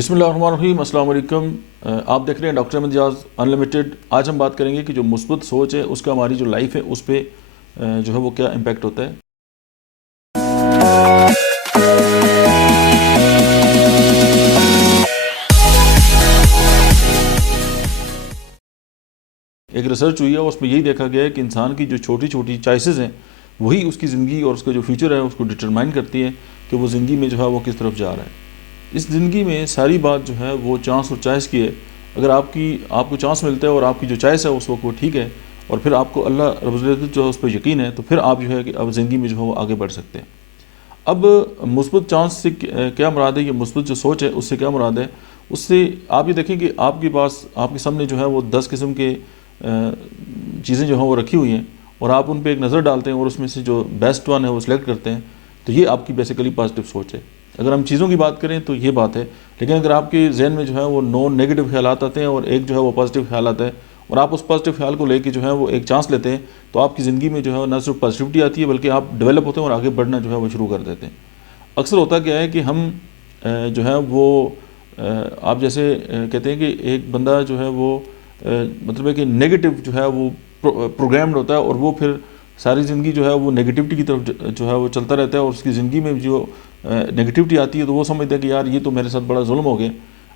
بسم اللہ الرحمن الرحیم، السلام علیکم۔ آپ دیکھ رہے ہیں ڈاکٹر احمد جاز انلمیٹڈ۔ آج ہم بات کریں گے کہ جو مثبت سوچ ہے اس کا ہماری جو لائف ہے اس پہ جو ہے وہ کیا امپیکٹ ہوتا ہے۔ ایک ریسرچ ہوئی ہے، اس میں یہی دیکھا گیا ہے کہ انسان کی جو چھوٹی چھوٹی چوائسیز ہیں وہی اس کی زندگی اور اس کا جو فیوچر ہے اس کو ڈٹرمائن کرتی ہے کہ وہ زندگی میں جو ہے وہ کس طرف جا رہا ہے۔ اس زندگی میں ساری بات جو ہے وہ چانس اور چوائس کی ہے۔ اگر آپ کو چانس ملتا ہے اور آپ کی جو چوائس ہے اس وقت وہ ٹھیک ہے، اور پھر آپ کو اللہ رب العزت جو ہے اس پہ یقین ہے، تو پھر آپ جو ہے کہ اب زندگی میں جو ہے وہ آگے بڑھ سکتے ہیں۔ اب مثبت چانس سے کیا مراد ہے، یہ مثبت جو سوچ ہے اس سے کیا مراد ہے؟ اس سے آپ یہ دیکھیں کہ آپ کے پاس آپ کے سامنے جو ہے وہ 10 قسم کے چیزیں جو ہیں وہ رکھی ہوئی ہیں، اور آپ ان پہ ایک نظر ڈالتے ہیں اور اس میں سے جو بیسٹ ون ہے وہ سلیکٹ کرتے ہیں، تو یہ آپ کی بیسیکلی پازیٹیو سوچ ہے۔ اگر ہم چیزوں کی بات کریں تو یہ بات ہے، لیکن اگر آپ کے ذہن میں جو ہے وہ 9 نیگیٹو خیالات آتے ہیں اور ایک جو ہے وہ پازیٹیو خیال آتا ہے، اور آپ اس پازیٹیو خیال کو لے کے جو ہے وہ ایک چانس لیتے ہیں، تو آپ کی زندگی میں جو ہے نہ صرف پازیٹیوٹی آتی ہے بلکہ آپ ڈیولپ ہوتے ہیں اور آگے بڑھنا جو ہے وہ شروع کر دیتے ہیں۔ اکثر ہوتا کیا ہے کہ ہم جو ہے وہ آپ جیسے کہتے ہیں کہ ایک بندہ جو ہے وہ مطلب ہے کہ نیگیٹو جو ہے وہ پروگرامڈ ہوتا ہے، اور وہ پھر ساری زندگی جو ہے وہ نیگیٹیوٹی کی طرف جو ہے وہ چلتا رہتا ہے، اور اس کی زندگی میں جو نیگیٹیوٹی آتی ہے تو وہ سمجھتا ہے کہ یار یہ تو میرے ساتھ بڑا ظلم ہو گیا۔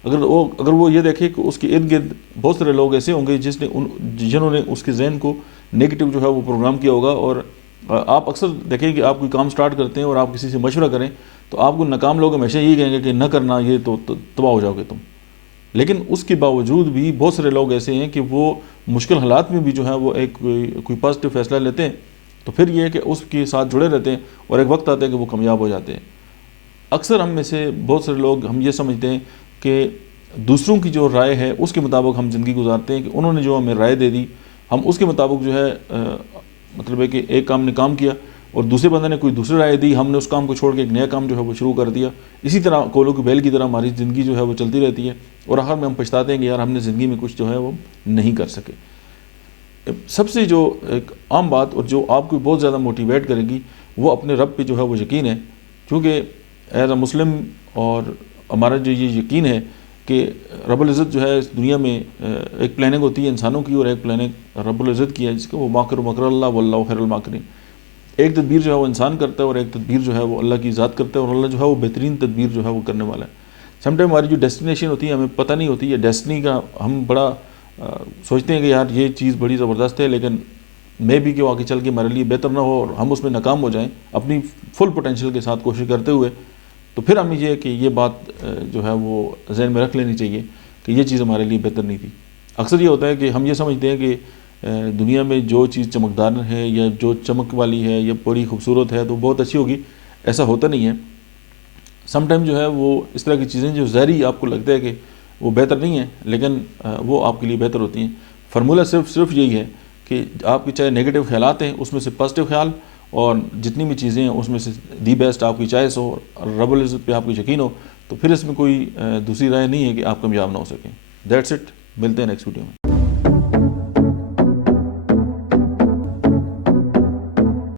اگر وہ یہ دیکھے کہ اس کے ارد گرد بہت سارے لوگ ایسے ہوں گے جنہوں نے اس کے ذہن کو نیگیٹو جو ہے وہ پروگرام کیا ہوگا، اور آپ اکثر دیکھیں کہ آپ کوئی کام سٹارٹ کرتے ہیں اور آپ کسی سے مشورہ کریں تو آپ کو ناکام لوگ ہمیشہ یہی کہیں گے کہ نہ کرنا، یہ تو تباہ ہو جاؤ گے تم۔ لیکن اس کے باوجود بھی بہت سارے لوگ ایسے ہیں کہ وہ مشکل حالات میں بھی جو ہے وہ کوئی پازیٹیو فیصلہ لیتے ہیں، تو پھر یہ ہے کہ اس کے ساتھ جڑے رہتے ہیں اور ایک وقت آتا ہے کہ وہ کامیاب ہو جاتے ہیں۔ اکثر ہم میں سے بہت سارے لوگ ہم یہ سمجھتے ہیں کہ دوسروں کی جو رائے ہے اس کے مطابق ہم زندگی گزارتے ہیں، کہ انہوں نے جو ہمیں رائے دے دی ہم اس کے مطابق جو ہے مطلب ہے کہ ایک کام نے کام کیا، اور دوسرے بندے نے کوئی دوسری رائے دی، ہم نے اس کام کو چھوڑ کے ایک نیا کام جو ہے وہ شروع کر دیا۔ اسی طرح کولو کی بیل کی طرح ہماری زندگی جو ہے وہ چلتی رہتی ہے، اور آخر میں ہم پچھتاتے ہیں کہ یار ہم نے زندگی میں کچھ جو ہے وہ نہیں کر سکے۔ سب سے جو ایک عام بات اور جو آپ کو بہت زیادہ موٹیویٹ کرے گی وہ اپنے رب پہ جو ہے وہ یقین ہے، کیونکہ ایز اے مسلم اور ہمارا جو یہ یقین ہے کہ رب العزت جو ہے اس دنیا میں ایک پلاننگ ہوتی ہے انسانوں کی اور ایک پلاننگ رب العزت کی ہے، جس کو وہ ماکر مکر اللہ واللہ خیر الماکرین۔ ایک تدبیر جو ہے وہ انسان کرتا ہے اور ایک تدبیر جو ہے وہ اللہ کی ذات کرتا ہے، اور اللہ جو ہے وہ بہترین تدبیر جو ہے وہ کرنے والا ہے۔ سم ٹائم ہماری جو ڈیسٹینیشن ہوتی ہے ہمیں پتہ نہیں ہوتی ہے ڈیسٹنی کا، ہم بڑا سوچتے ہیں کہ یار یہ چیز بڑی زبردست ہے، لیکن میں بھی کہ وہ آگے چل کے ہمارے لیے بہتر نہ ہو اور ہم اس میں ناکام ہو جائیں اپنی فل پوٹینشیل کے ساتھ کوشش کرتے ہوئے، تو پھر ہمیں یہ ہے کہ یہ بات جو ہے وہ ذہن میں رکھ لینی چاہیے کہ یہ چیز ہمارے لیے بہتر نہیں تھی۔ اکثر یہ ہوتا ہے کہ ہم یہ سمجھتے ہیں کہ دنیا میں جو چیز چمکدار ہے یا جو چمک والی ہے یا بڑی خوبصورت ہے تو بہت اچھی ہوگی، ایسا ہوتا نہیں ہے۔ سم ٹائم جو ہے وہ اس طرح کی چیزیں جو ظاہری آپ کو لگتا ہے کہ وہ بہتر نہیں ہیں، لیکن وہ آپ کے لیے بہتر ہوتی ہیں۔ فارمولہ صرف یہی ہے کہ آپ کے چاہے نیگیٹو خیالات ہیں اس میں سے پازیٹیو خیال، اور جتنی بھی چیزیں ہیں اس میں سے دی بیسٹ آپ کی چوائس ہو اور رب العزت پہ آپ کو یقین ہو، تو پھر اس میں کوئی دوسری رائے نہیں ہے کہ آپ کامیاب نہ ہو سکیں۔ دیٹس اٹ، ملتے ہیں نیکسٹ ویڈیو میں۔